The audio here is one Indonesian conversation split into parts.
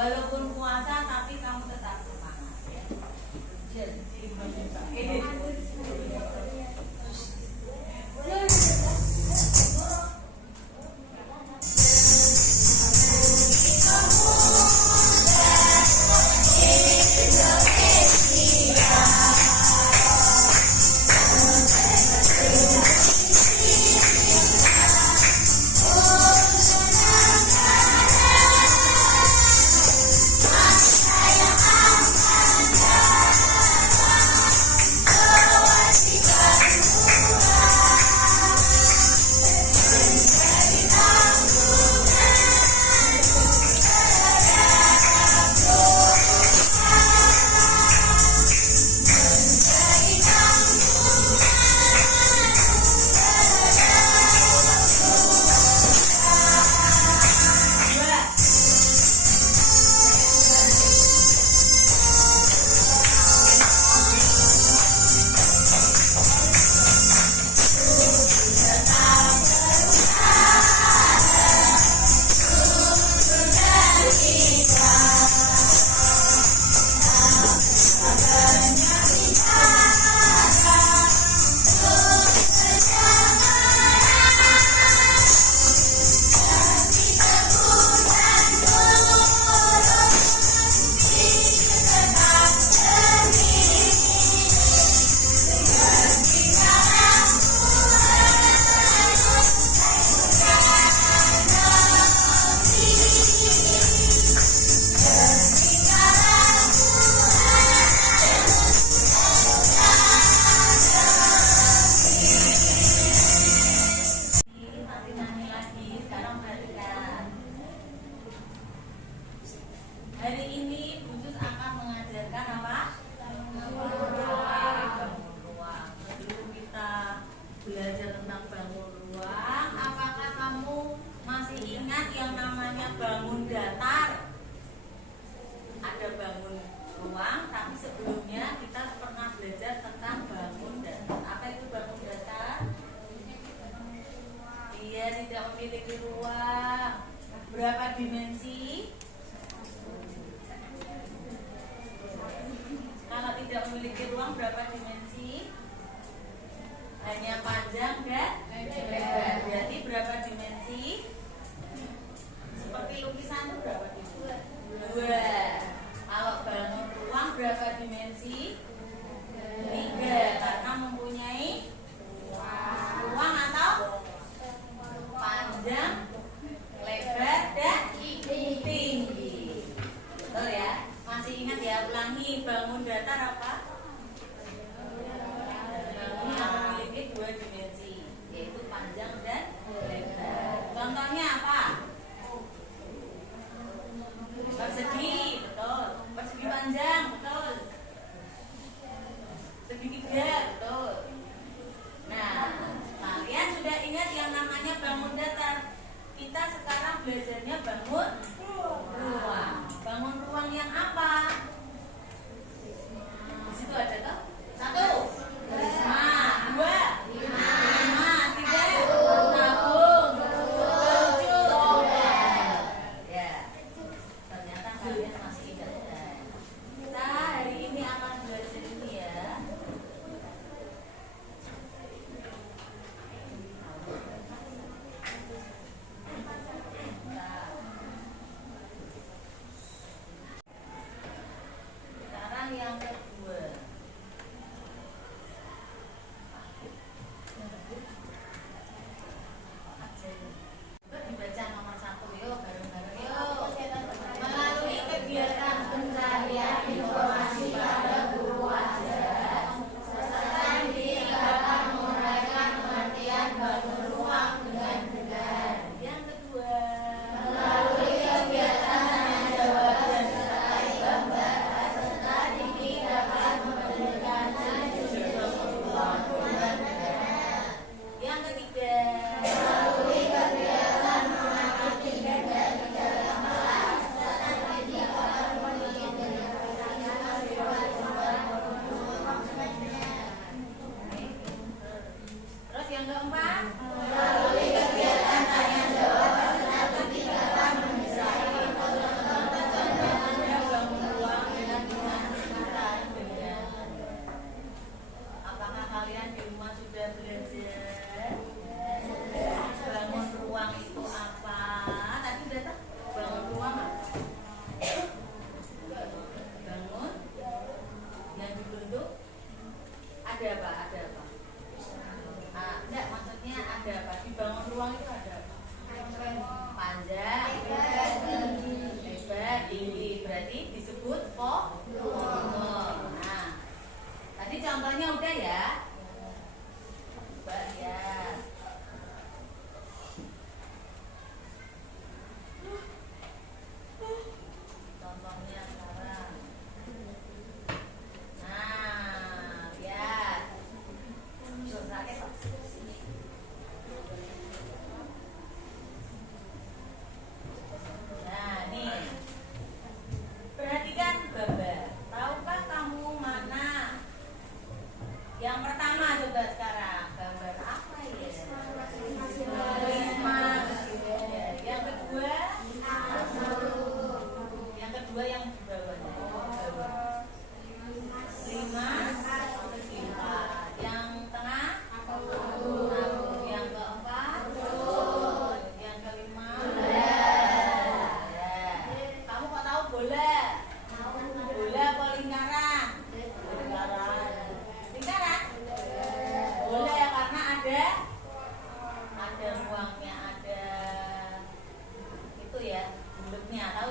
Walaupun puasa tapi kamu tetap semangat ya. Hari ini Khusus akan mengajarkan apa? Bangun ruang. Sebelum kita belajar tentang bangun ruang, apakah kamu masih ingat yang namanya bangun datar? Ada bangun ruang, tapi sebelumnya kita pernah belajar tentang bangun datar. Apa itu bangun datar? Dia tidak memiliki ruang. Berapa dimensi? Kalau tidak memiliki ruang, berapa dimensi? Hanya panjang dan lebar. Berarti berapa dimensi? Seperti lukisan itu berapa dimensi? 2. Kalau bangun ruang berapa dimensi? 3. Karena mempunyai ruang atau panjang, lebar, dan tinggi. Betul ya? Masih ingat ya? Ulangi, bangun datar apa? Bangun yang memiliki 2 dimensi, yaitu panjang dan lebar. Contohnya apa? Persegi, betul. Persegi panjang, betul. Segitiga, betul. Nah, kalian sudah ingat yang namanya bangun datar. Kita sekarang belajarnya bangun ruang. Bangun ruang yang apa?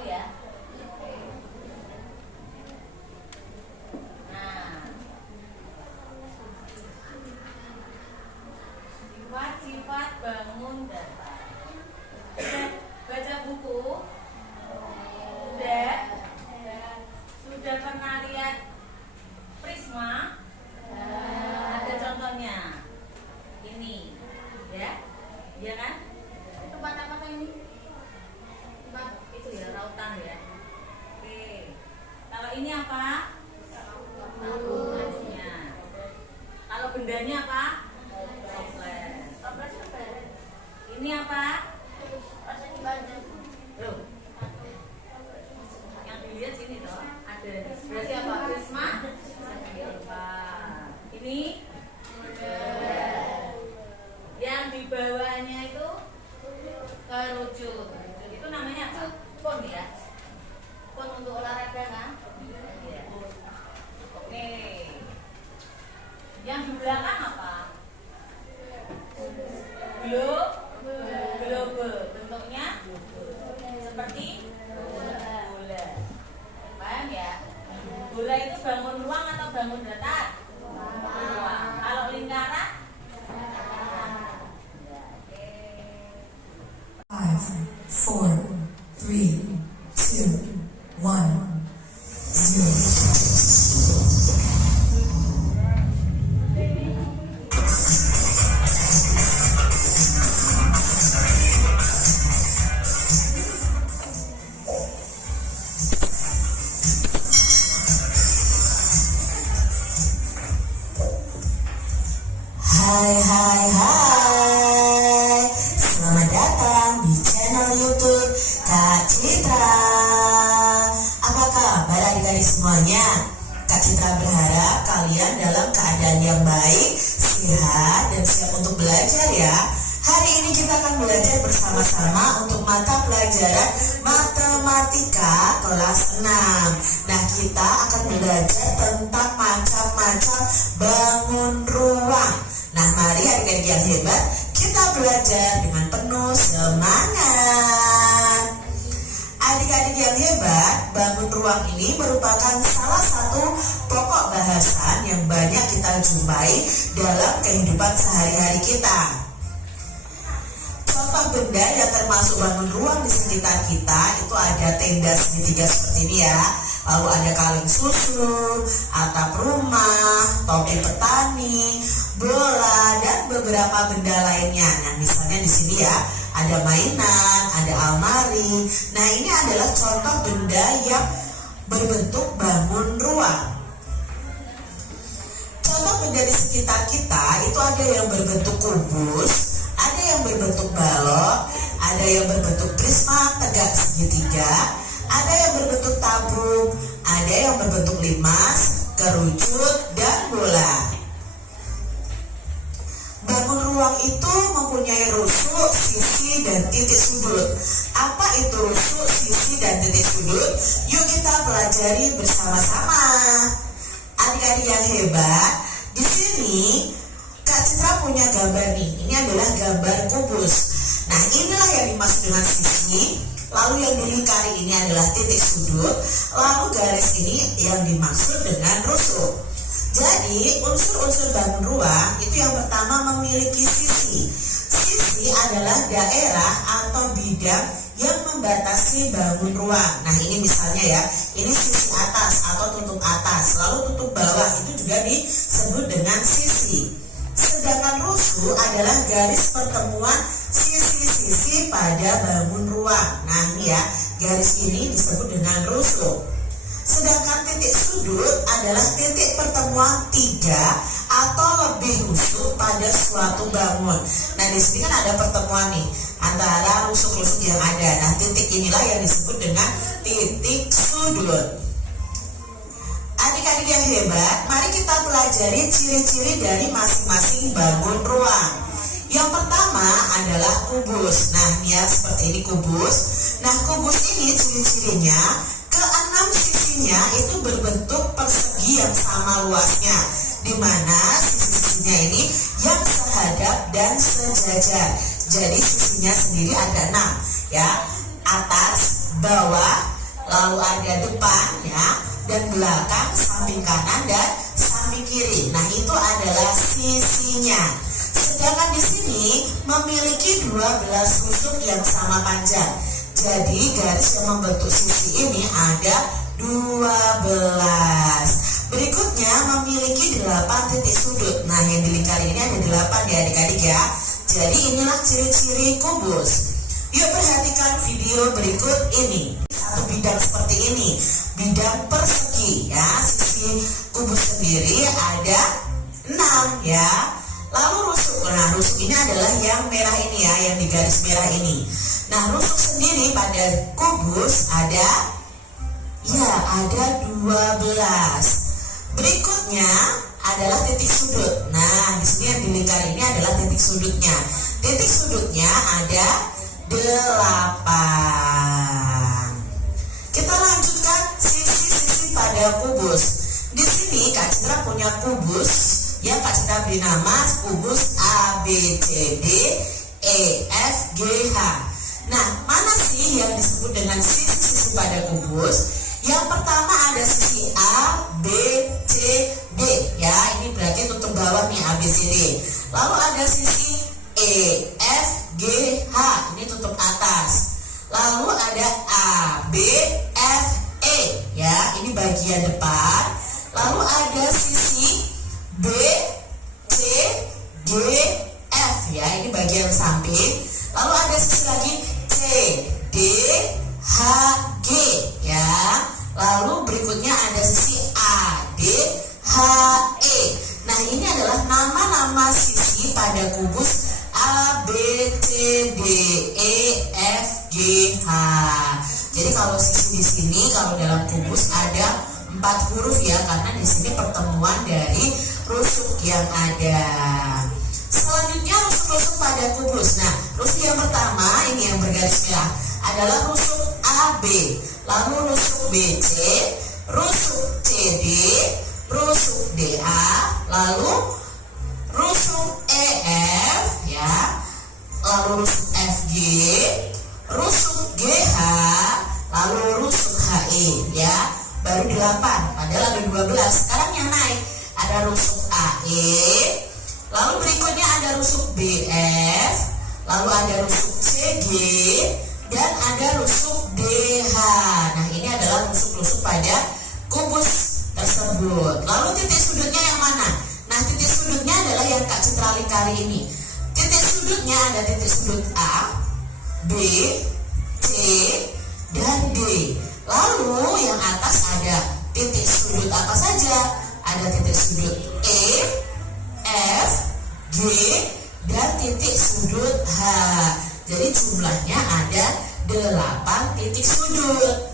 ya. Nah, sifat-sifat bangun datar. Baca buku? Sudah? Sudah pernah lihat prisma? Ada contohnya. Ini, ya, ya kan? Itu apa ini? Itu ya, rautan ya. Oke. Kalau ini apa? Tabungannya. Kalau bendanya apa? Toples. Ini apa? Loh. Yang dilihat sini toh, ada. Berarti apa? Prisma? Ini yang di bawahnya itu kerucut. Itu namanya apa? Pon ya. Pon untuk olahraga kan? Ya. Oke. Yang di belakang apa? Globe. Bentuknya seperti bola. Paham ya? Bola itu bangun ruang atau bangun datar? Ruang. Kalau lingkaran? 5, 4, 3, 2, 1, 0. Hai, selamat datang di channel YouTube Kak Citra. Apa kabar adik-adik semuanya? Kak Citra berharap kalian dalam keadaan yang baik, sehat, dan siap untuk belajar ya. Hari ini kita akan belajar bersama-sama untuk mata pelajaran matematika kelas 6. Nah, kita akan belajar tentang macam-macam bangun ruang. Nah, mari adik-adik yang hebat, kita belajar dengan penuh semangat. Adik-adik yang hebat, bangun ruang ini merupakan salah satu pokok bahasan yang banyak kita jumpai dalam kehidupan sehari-hari kita. Contoh benda yang termasuk bangun ruang di sekitar kita itu ada tenda segitiga seperti ini ya. Lalu ada kaleng susu, atap rumah, topi petani, bola, dan beberapa benda lainnya. Nah, misalnya di sini ya, ada mainan, ada almari. Nah, ini adalah contoh benda yang berbentuk bangun ruang. Contoh benda di sekitar kita itu ada yang berbentuk kubus, ada yang berbentuk balok, ada yang berbentuk prisma tegak segitiga, ada yang berbentuk tabung, ada yang berbentuk limas, kerucut, dan bola. Bangun ruang itu mempunyai rusuk, sisi, dan titik sudut. Apa itu rusuk, sisi, dan titik sudut? Yuk kita pelajari bersama-sama. Adik-adik yang hebat, di sini Kak Citra punya gambar nih. Ini adalah gambar kubus. Nah, inilah yang dimaksud dengan sisi. Lalu yang dilingkari ini adalah titik sudut. Lalu garis ini yang dimaksud dengan rusuk. Jadi unsur-unsur bangun ruang itu yang pertama memiliki sisi. Sisi adalah daerah atau bidang yang membatasi bangun ruang. Nah, ini misalnya ya, ini sisi atas atau tutup atas. Lalu tutup bawah itu juga disebut dengan sisi. Sedangkan rusuk adalah garis pertemuan sisi-sisi pada bangun ruang. Nah, ini ya, garis ini disebut dengan rusuk. Sedangkan titik sudut adalah titik pertemuan tiga atau lebih rusuk pada suatu bangun. Nah, di sini kan ada pertemuan nih antara rusuk-rusuk yang ada. Nah, titik inilah yang disebut dengan titik sudut. Adik-adik yang hebat, mari kita pelajari ciri-ciri dari masing-masing bangun ruang. Yang pertama adalah kubus. Nah, ini ya, seperti ini kubus. Nah, kubus ini ciri-cirinya keenam sisinya itu berbentuk persegi yang sama luasnya, di mana sisi-sisinya ini yang sehadap dan sejajar. Jadi sisinya sendiri ada 6 ya, atas, bawah, lalu ada depan ya, dan belakang, samping kanan dan samping kiri. Nah, itu adalah sisinya. Sedangkan di sini memiliki 12 tusuk yang sama panjang. Jadi garis yang membentuk sisi ini ada 12. Berikutnya memiliki 8 titik sudut. Nah, yang di lingkar ini ada 8 ya adik-adik ya. Jadi inilah ciri-ciri kubus. Yuk perhatikan video berikut ini. Satu bidang seperti ini, bidang persegi ya. Sisi kubus sendiri ada 6 ya. Lalu rusuk. Nah, rusuk ini adalah yang merah ini ya, yang di garis merah ini. Nah, rusuk sendiri pada kubus ada 12. Berikutnya adalah titik sudut. Nah, di sini yang di lingkar ini adalah titik sudutnya. Titik sudutnya ada 8. Kita lanjutkan sisi-sisi pada kubus. Di sini Kak Citra punya kubus yang Kak Citra beri nama kubus A, B, C, D, E, F, G, H. Nah, mana sih yang disebut dengan sisi-sisi pada kubus? Yang pertama ada sisi A, B, C, D ya. Ini berarti tutup bawah nih A, B, C, D. Lalu ada sisi E, F, G, H. Ini tutup atas. Lalu ada A, B, F, E ya. Ini bagian depan. Lalu ada sisi B, C, D, F ya. Ini bagian samping. Lalu ada sisi lagi C, D, H, G ya. Lalu berikutnya ada sisi A, D, H, E. Nah, ini adalah nama-nama sisi pada kubus A, B, C, D, E, F, G, H. Jadi kalau sisi di sini kalau dalam kubus ada 4 huruf ya, karena di sini pertemuan dari rusuk yang ada. Selanjutnya rusuk-rusuk pada kubus. Nah, rusuk yang pertama ini yang bergaris merah adalah rusuk AB, lalu rusuk BC, rusuk CD, rusuk DA, lalu rusuk EF ya, lalu rusuk FG, rusuk GH, lalu rusuk HE ya. Baru 8, padahal ada 12. Sekarang yang naik ada rusuk AE, lalu berikutnya ada rusuk BF, lalu ada rusuk CG, dan ada rusuk DH. Nah, ini adalah rusuk-rusuk pada kubus tersebut. Lalu titik sudutnya yang mana? Nah, titik sudutnya adalah yang Kak Citra lingkari ini. Titik sudutnya ada titik sudut A, B, C, dan D. Lalu yang atas ada titik sudut apa saja? Ada titik sudut E, F, G, dan titik sudut H. Jadi jumlahnya ada 8 titik sudut.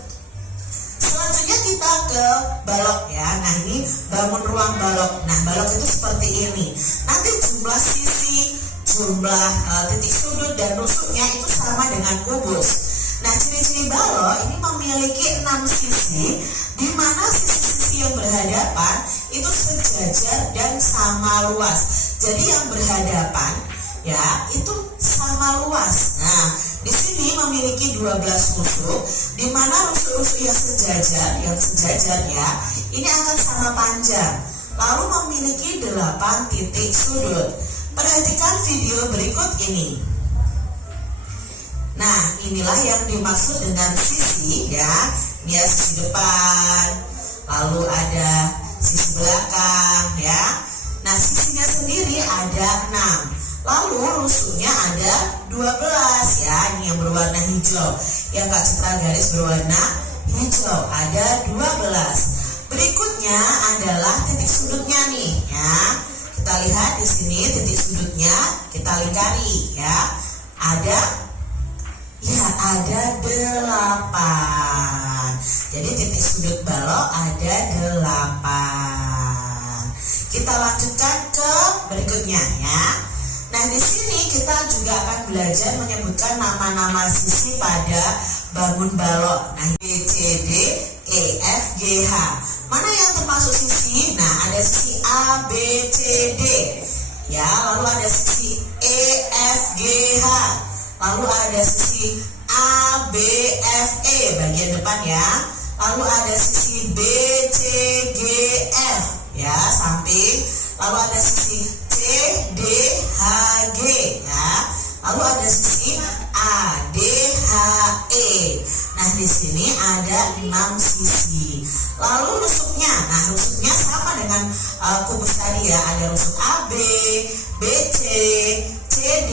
Selanjutnya kita ke balok ya. Nah, ini bangun ruang balok. Nah, balok itu seperti ini. Nanti jumlah sisi, jumlah titik sudut dan rusuknya itu sama dengan kubus. Nah, ciri-ciri balok ini memiliki 6 sisi, di mana sisi-sisi yang berhadapan itu sejajar dan sama luas. Jadi yang berhadapan ya itu sama luas. Nah, di sini memiliki 12 rusuk, di mana rusuk-rusuk yang sejajar ya, ini akan sama panjang. Lalu memiliki 8 titik sudut. Perhatikan video berikut ini. Nah, inilah yang dimaksud dengan sisi ya. Ini ya sisi depan, lalu ada sisi belakang ya. Nah, sisinya sendiri ada 6. Lalu rusuknya ada 12 ya. Ini yang berwarna hijau. Yang Kak Citra garis berwarna hijau, ada 12. Berikutnya adalah titik sudutnya nih ya. Kita lihat di sini titik sudutnya, kita lingkari ya. Ada 8. Jadi titik sudut balok ada 8. Kita lanjutkan ke berikutnya ya. Nah, di sini kita juga akan belajar menyebutkan nama-nama sisi pada bangun balok. Nah, B, C, D, E, F, G, H. Mana yang termasuk sisi? Nah, ada sisi A, B, C, D. Ya, lalu ada sisi E, F, G, H. Lalu ada sisi A, B, F, E bagian depan ya. lalu ada sisi B, C, G, F ya, samping, lalu ada sisi C, D, H, G ya, lalu ada sisi A, D, H, E. Nah, di sini ada 6 sisi. Lalu rusuknya, nah rusuknya sama dengan kubus tadi ya, ada rusuk AB, BC, CD,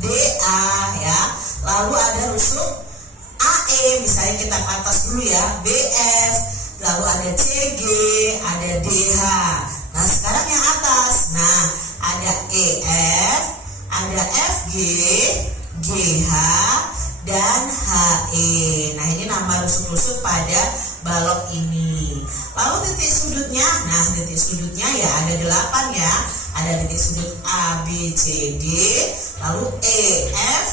DA ya. Lalu ada rusuk AE, misalnya kita ke atas dulu ya, BF, lalu ada CG, ada DH. Nah, sekarang yang atas, nah ada EF, ada FG, GH, dan HE. Nah, ini nama rusuk-rusuk pada balok ini. Lalu titik sudutnya, nah titik sudutnya ya ada 8 ya. Ada titik sudut A, B, C, D, lalu E, F,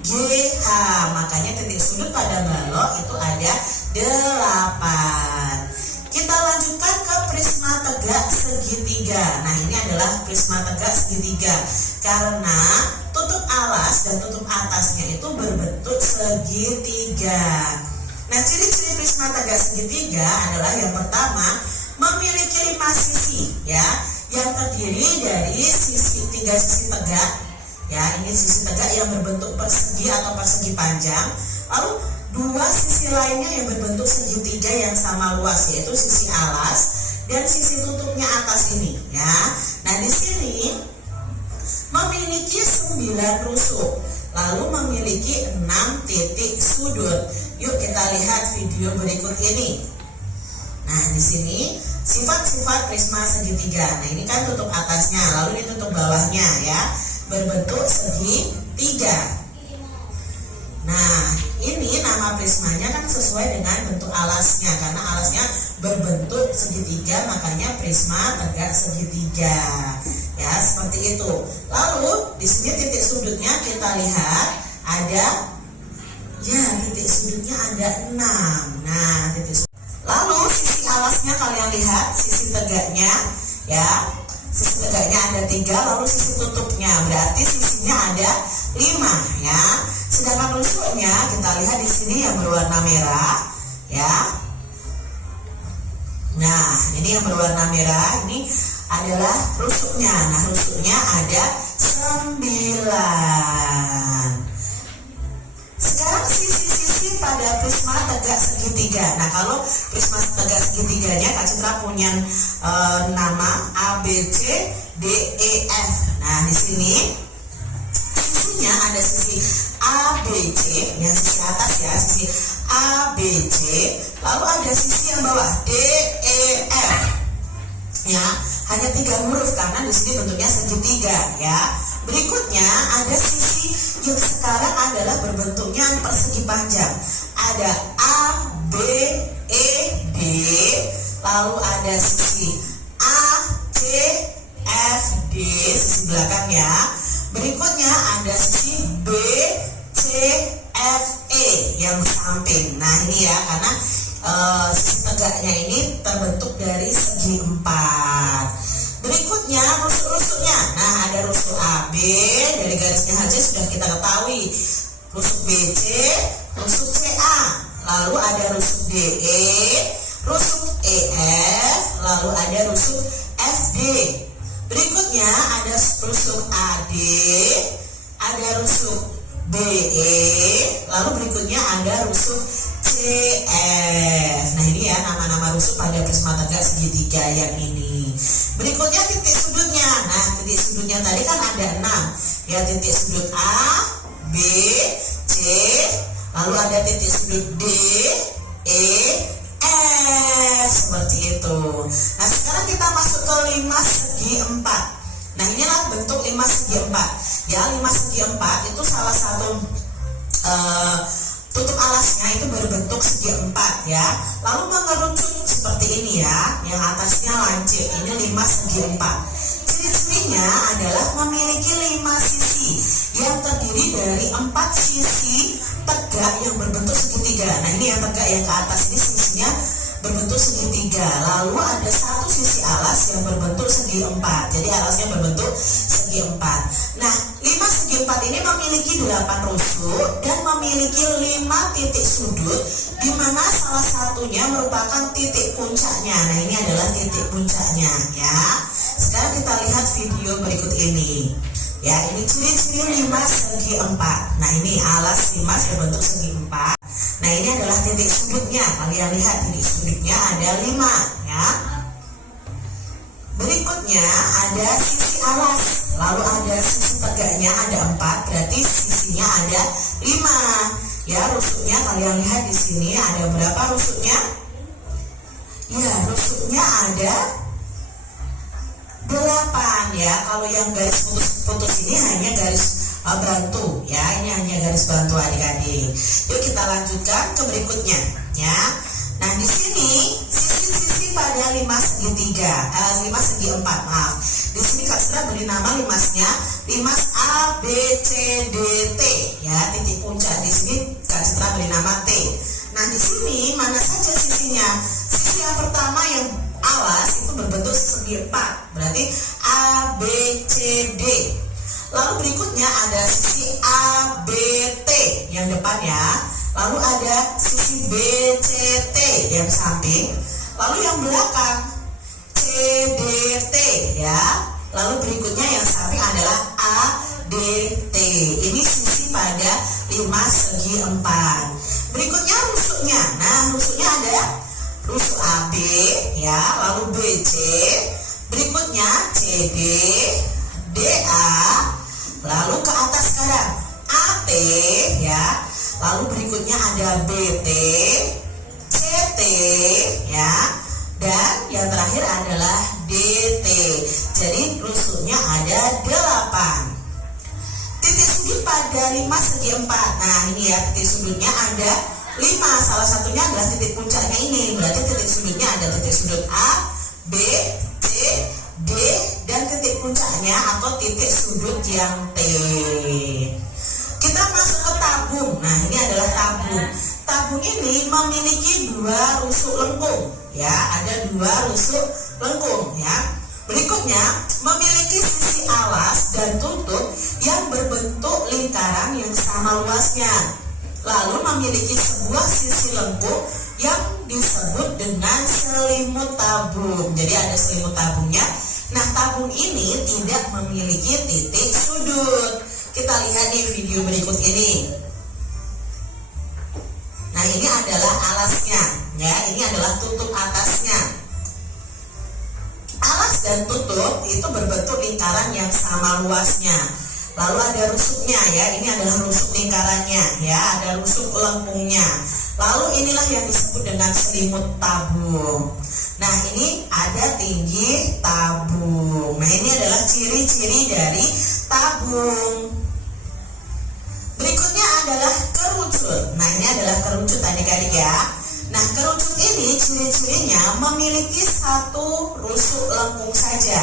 G, H. Makanya titik sudut pada balok itu ada 8. Kita lanjutkan ke prisma tegak segitiga. Nah, ini adalah prisma tegak segitiga karena tutup alas dan tutup atasnya itu berbentuk segitiga. Nah, ciri-ciri prisma tegak segitiga adalah yang pertama, memiliki 5 sisi ya, yang terdiri dari 3 sisi tegak ya, ini sisi tegak yang berbentuk persegi atau persegi panjang, lalu 2 sisi lainnya yang berbentuk segitiga yang sama luas, yaitu sisi alas dan sisi tutupnya atas ini ya. Nah, di sini memiliki 9 rusuk, lalu memiliki 6 titik sudut. Yuk kita lihat video berikut ini. Nah, di sini sifat-sifat prisma segitiga. Nah, ini kan tutup atasnya, lalu ini tutup bawahnya ya, berbentuk segitiga. Nah, ini nama prismanya kan sesuai dengan bentuk alasnya, karena alasnya berbentuk segitiga, makanya prisma tegak segitiga. Ya, seperti itu. Lalu di sini titik sudutnya kita lihat ada, ya titik sudutnya ada 6. Nah, titik sudut. Lalu sisi alasnya kalian lihat, sisi tegaknya ya, sisi tegaknya ada 3, lalu sisi tutupnya berarti sisinya ada 5 ya. Sedangkan rusuknya kita lihat di sini yang berwarna merah ya. Nah, ini yang berwarna merah ini adalah rusuknya. Nah, rusuknya ada 9. Sekarang sisi-sisi pada prisma tegak segitiga. Nah, kalau prisma tegak segitiganya Kak Citra punya nama A, B, C, D, E, F. Nah, di sini sisinya ada sisi A, B, C, yang sisi atas ya, sisi A, B, C. Lalu ada sisi yang bawah D, E, F. Ya, hanya 3 huruf karena di sini bentuknya segitiga ya. Berikutnya ada sisi yang sekarang adalah berbentuknya persegi panjang. Ada A, B, E, D. Lalu ada sisi A, C, F, D, sisi belakang ya. Berikutnya ada sisi B, C, F, E yang samping. Nah, ini ya, karena sisi tegaknya ini terbentuk dari segi 4. Berikutnya rusuk-rusuknya. Nah, ada rusuk AB, dari garisnya aja sudah kita ketahui. Rusuk BC, rusuk CA. Lalu ada rusuk DE, rusuk EF, lalu ada rusuk FD. Berikutnya ada rusuk AD, ada rusuk BE, lalu berikutnya ada rusuk CF. Nah, ini ya nama-nama rusuk pada prisma tegak segitiga yang ini. Berikutnya titik sudutnya. Nah, titik sudutnya tadi kan ada 6. Ya, titik sudut A, B, C, lalu ada titik sudut D, E, F, seperti itu. Nah, sekarang kita masuk ke 5 segi 4. Nah, inilah bentuk 5 segi 4. Ya, 5 segi 4 itu salah satu tutup alasnya itu berbentuk segi 4 ya. Lalu mengerucut seperti ini ya, yang atasnya lancip. Ini 5 segi 4. Ciri-cirinya adalah memiliki 5 sisi yang terdiri dari 4 sisi tegak yang berbentuk segitiga. Nah, ini yang tegak yang ke atas ini sisinya berbentuk segitiga. Lalu ada 1 sisi alas yang berbentuk segi 4. Jadi alasnya berbentuk segi 4. Nah, 5 segi 4 ini memiliki 8 rusuk dan memiliki 5 titik sudut di mana salah satunya merupakan titik puncaknya. Nah, ini adalah titik puncaknya ya. Sekarang kita lihat video berikut ini. Ya, ini ciri-ciri limas segi 4. Nah, ini alas limas berbentuk segi 4. Nah, ini adalah titik sudutnya. Kalian lihat titik sudutnya ada 5 ya. Berikutnya ada sisi alas. Lalu ada sisi tegaknya ada 4, berarti sisinya ada 5. Ya, rusuknya kalian lihat di sini ada berapa rusuknya? Ya, rusuknya ada 8 ya. Kalau yang garis putus ini hanya garis bantu ya. Ini hanya garis bantu adik-adik. Yuk kita lanjutkan ke berikutnya ya. Nah, di sini sisi-sisi pada limas segi 3, limas segi 4, maaf. Di sini Kak Citra beri nama limasnya limas A, B, C, D, T ya. Titik puncak di sini Kak Citra beri nama T. Nah, di sini mana saja sisinya? Sisi yang pertama yang alas itu berbentuk segi 4, berarti A, B, C, D. Lalu berikutnya ada sisi A, B, T yang depan ya. Lalu ada sisi B, C, T yang samping. Lalu yang belakang C, D, T ya. Lalu berikutnya yang samping adalah A, D, T. Ini sisi pada limas segi 4. Berikutnya rusuknya. Nah, rusuknya ada rusuk AB ya, lalu BC, berikutnya CD, DA, lalu ke atas sekarang AT ya, lalu berikutnya ada BT, CT ya, dan yang terakhir adalah DT. Jadi rusuknya ada 8. Titik sudut pada limas segi 4. Nah, ini ya, titik sudutnya ada 5, salah satunya adalah titik puncaknya ini. Berarti titik sudutnya ada titik sudut A, B, C, D, dan titik puncaknya atau titik sudut yang T. Kita masuk ke tabung. Nah, ini adalah tabung. Tabung ini memiliki 2 rusuk lengkung ya, ada 2 rusuk lengkung ya. Berikutnya memiliki sisi alas dan tutup yang berbentuk lingkaran yang sama luasnya. Lalu memiliki sebuah sisi lengkung yang disebut dengan selimut tabung. Jadi ada selimut tabungnya. Nah, tabung ini tidak memiliki titik sudut. Kita lihat nih video berikut ini. Nah, ini adalah alasnya ya. Ini adalah tutup atasnya. Alas dan tutup itu berbentuk lingkaran yang sama luasnya. Lalu ada rusuknya ya, ini adalah rusuk lingkarannya ya, ada rusuk lengkungnya. Lalu inilah yang disebut dengan selimut tabung. Nah, ini ada tinggi tabung. Nah, ini adalah ciri-ciri dari tabung. Berikutnya adalah kerucut. Nah, ini adalah kerucut adik-adik ya. Nah, kerucut ini ciri-cirinya memiliki 1 rusuk lengkung saja,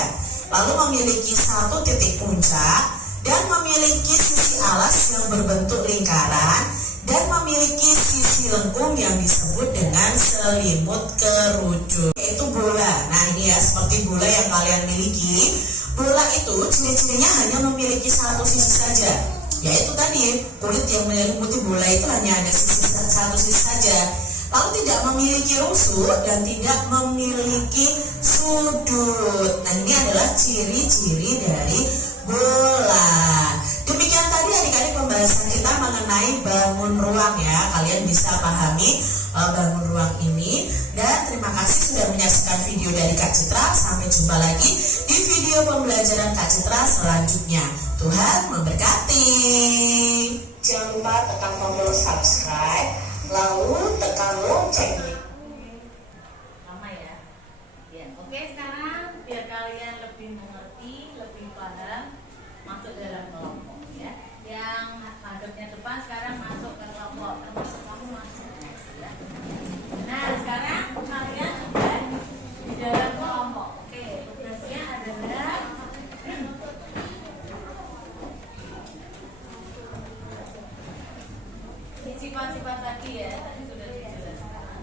lalu memiliki 1 titik puncak, dan memiliki sisi alas yang berbentuk lingkaran, dan memiliki sisi lengkung yang disebut dengan selimut kerucut, yaitu bola. Nah, ini ya, seperti bola yang kalian miliki. Bola itu ciri-cirinya hanya memiliki 1 sisi saja, yaitu tadi kulit yang menyelimuti bola itu hanya ada 1 sisi saja. Lalu tidak memiliki rusuk dan tidak memiliki sudut. Nah, ini adalah ciri-ciri dari bola. Demikian tadi adik-adik pembahasan kita mengenai bangun ruang ya. Kalian bisa pahami bangun ruang ini. Dan terima kasih sudah menyaksikan video dari Kak Citra. Sampai jumpa lagi di video pembelajaran Kak Citra selanjutnya. Tuhan memberkati. Jangan lupa tekan tombol subscribe, lalu tekan loncengnya. Lama ya. Ya, oke, sekarang biar kalian lebih mengerti, lebih paham, masuk dalam kelompok ya. Yang hadapnya depan sekarang masuk ke kelompok, termasuk kamu masuk ya. Nah, sekarang kalian sudah di dalam kelompok. Oke, tugasnya adalah sifat-sifat tadi ya, tadi sudah dijelaskan.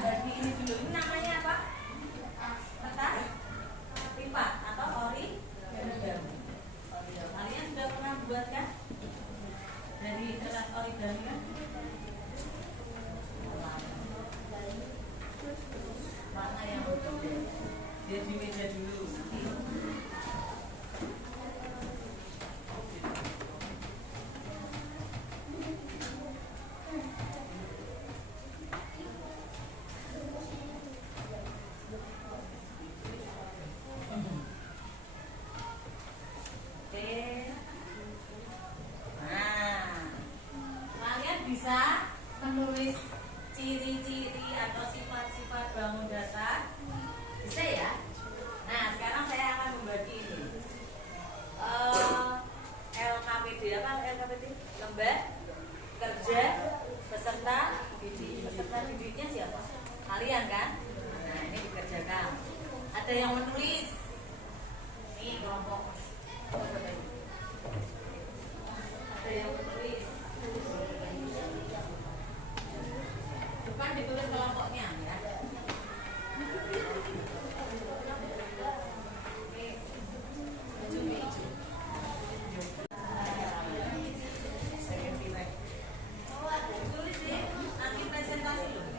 dari ini dulu. Ini namanya apa? Kertas lipat atau origami. Kalian sudah pernah buat kan? Dari kertas origami kan? Mana yang dia di meja dulu. Bisa menulis ciri-ciri atau sifat-sifat bangun datar, bisa ya. Nah sekarang saya akan membagi ini LKPD apa LKPD lembar kerja peserta didik. Peserta didiknya siapa? Kalian kan? Nah ini dikerjakan. Ada yang menulis. Ini kelompok. Ada yang menulis. Depan ditulis kelompoknya ya. Tulis deh, nanti presentasi dulu.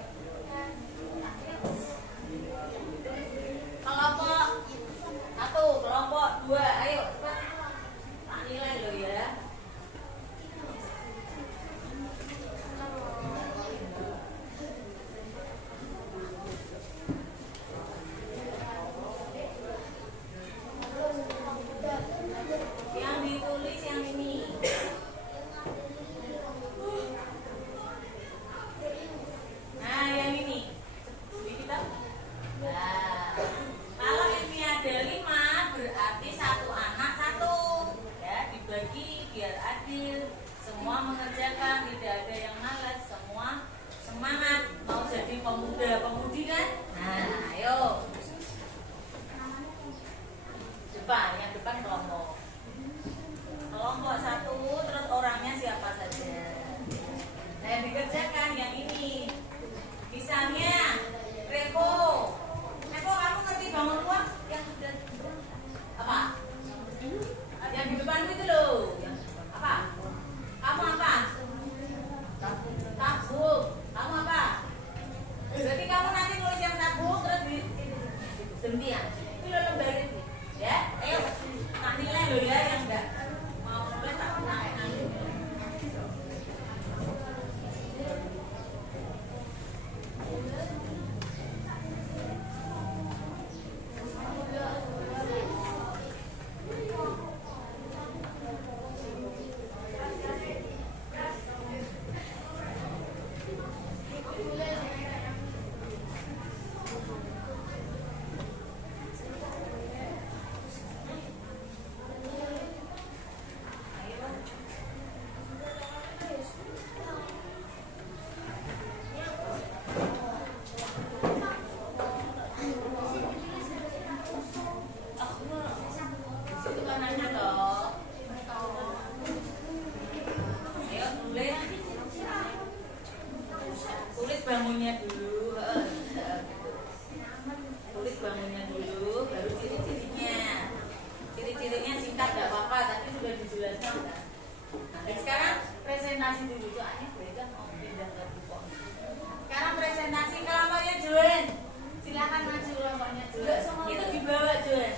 Kelompok 1, kelompok 2, ayo cepat. Tak nilai lo ya. Yang ditulis yang ini. Nah, yang ini. Jadi kita. Nah, kalau ilmiah ada 5 berarti 1 anak 1. Ya, dibagi biar adil. Semua mengerjakan, tidak ada yang malas, semua semangat mau jadi pemuda-pemudi kan? Nah, ayo. Yang depan kelompok 1, terus orangnya siapa saja. Nah yang dikerjakan yang ini. Misalnya Revo, kamu ngerti bangun ruang? Yang sudah apa? Yang di depan itu loh. Apa? Kamu apa? Tabung. Kamu apa? Berarti kamu nanti nulis yang tabung terus di demikian. Itu lo lembarin. Ya, ayo tak nilai lo ya yang enggak mau nulis tak naik nanti. Bangunnya dulu, tulis bangunnya dulu, baru ciri-cirinya singkat gak apa-apa, tapi sudah dijelaskan kan. Nah, sekarang presentasi dulu, soalnya beda mau pindah ke buku. Sekarang presentasi kelompoknya Joen, silakan maju kelompoknya Joen. Itu dibawa Joen.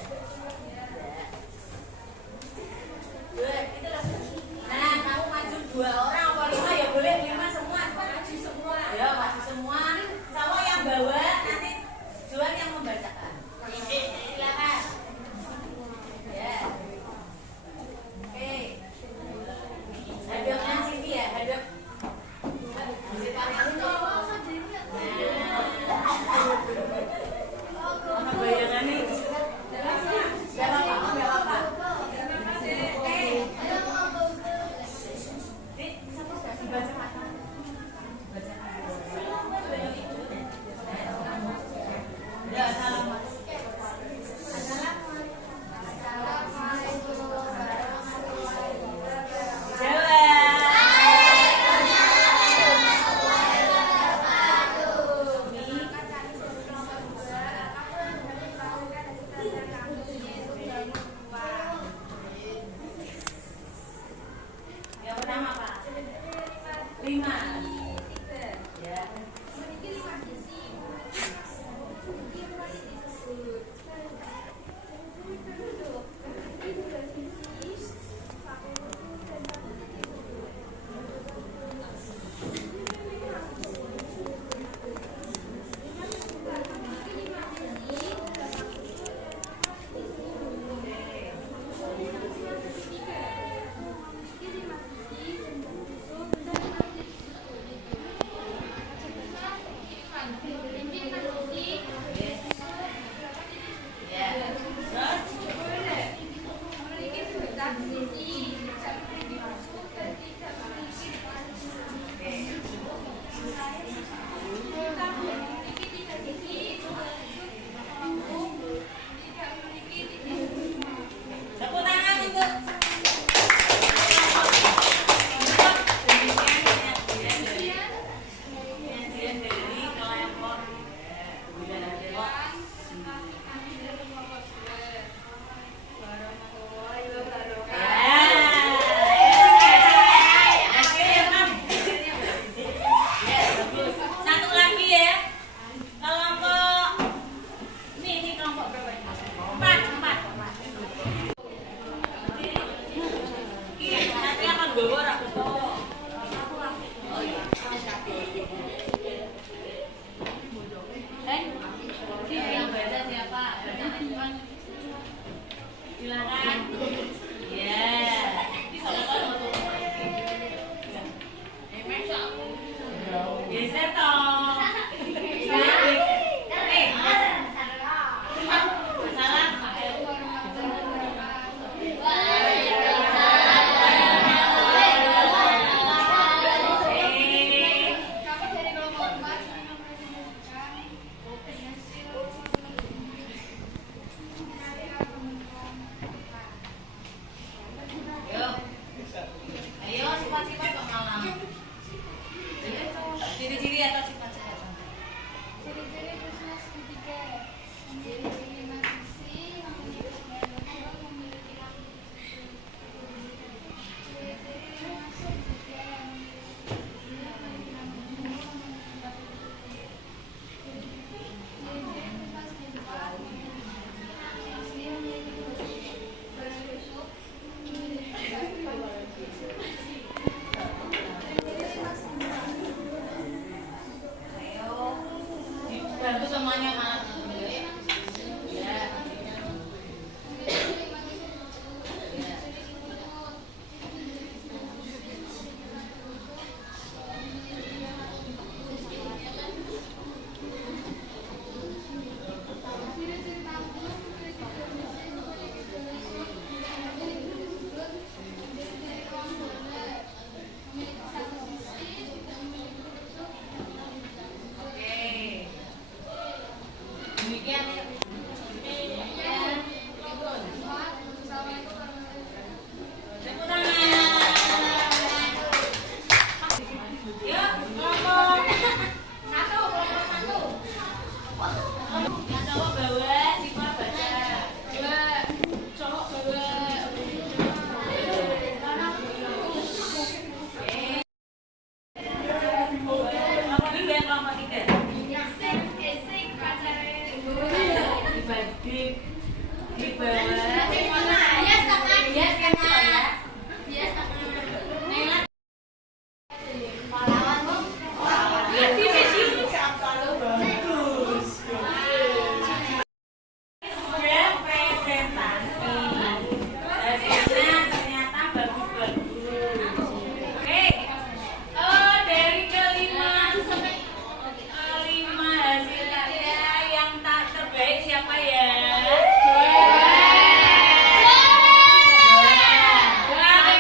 Joen, itu loh. Nah, kamu maju 2 orang, apa 5 ya boleh 5 semua, maju semua. Ya maju semua. bawah. Bias kan ya? Nela. Sudah presentasi. Hasilnya ternyata bagus-bagus. Oke. Dari kelima hasilnya yang tak terbaik siapa ya?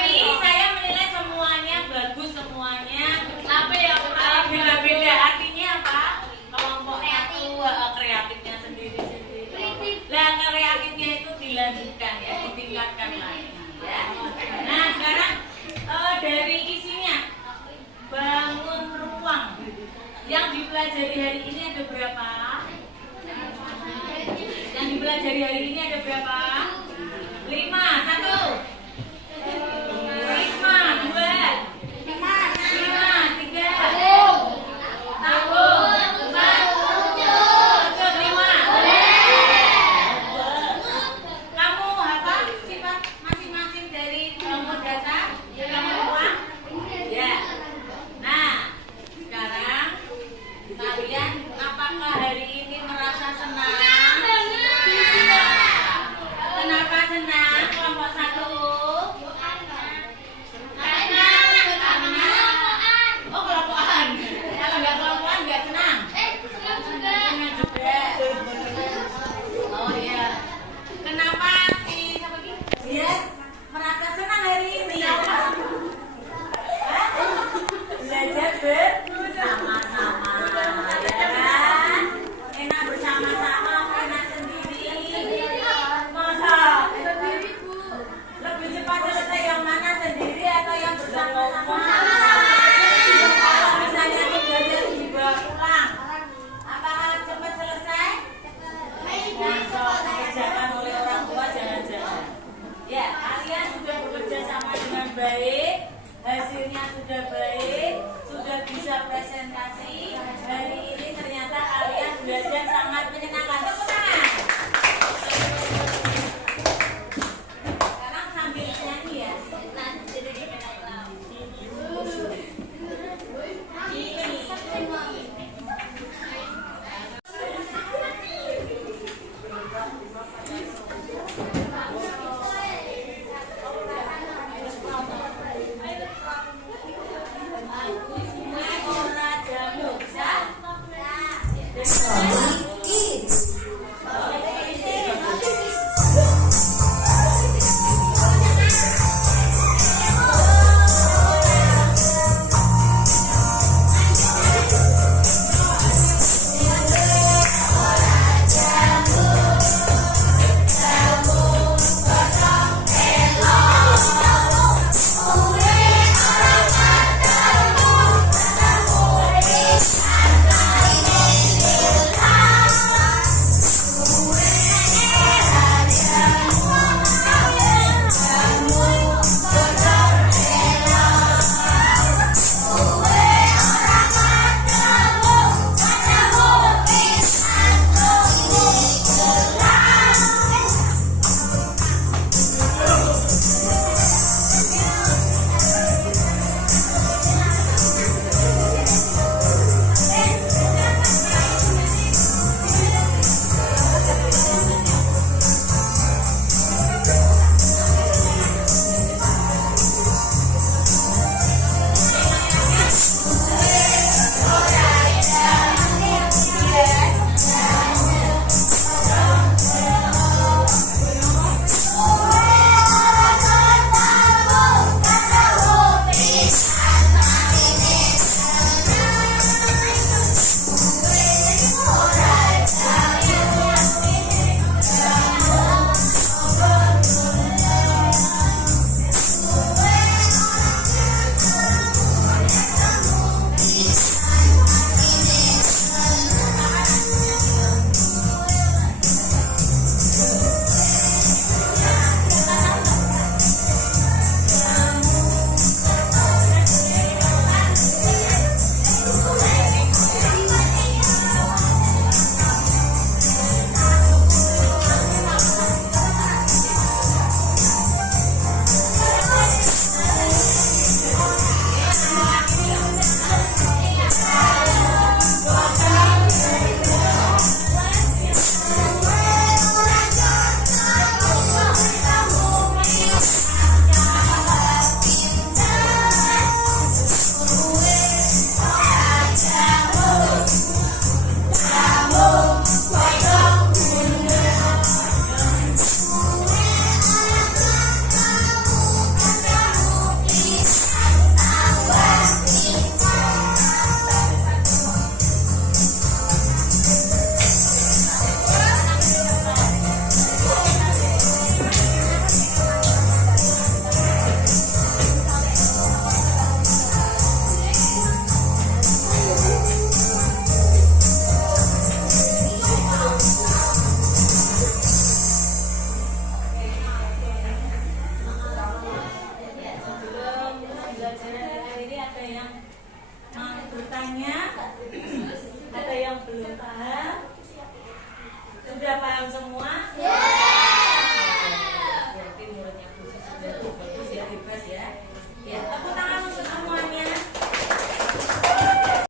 Ini saya menilai semuanya bagus semuanya. Tapi yang beda-beda artinya apa? Kelompok satu kreatifnya sendiri-sendiri. Lah kreatifnya itu dilanjutkan ya, ditingkatkan lagi ya. Nah sekarang dari isinya bangun ruang yang dipelajari hari ini ada berapa? Yang dipelajari hari ini ada berapa? 5, 1 5, 2 5, 3 tabung 4 5. Kamu hafal sifat masing-masing dari bangun data bangun ruang? Ya. Nah sekarang kalian apakah hari ini merasa senang? Kenapa senang kelompok 1? Karena oh kelompokan. Kalau nggak kelompokan nggak senang. Senang juga. Oh iya. Kenapa siapa lagi? Dia merasa senang hari ini. Belajar bersama-sama, ya kan? Enak bersama-sama. Paham? Sudah paham semua? Ya.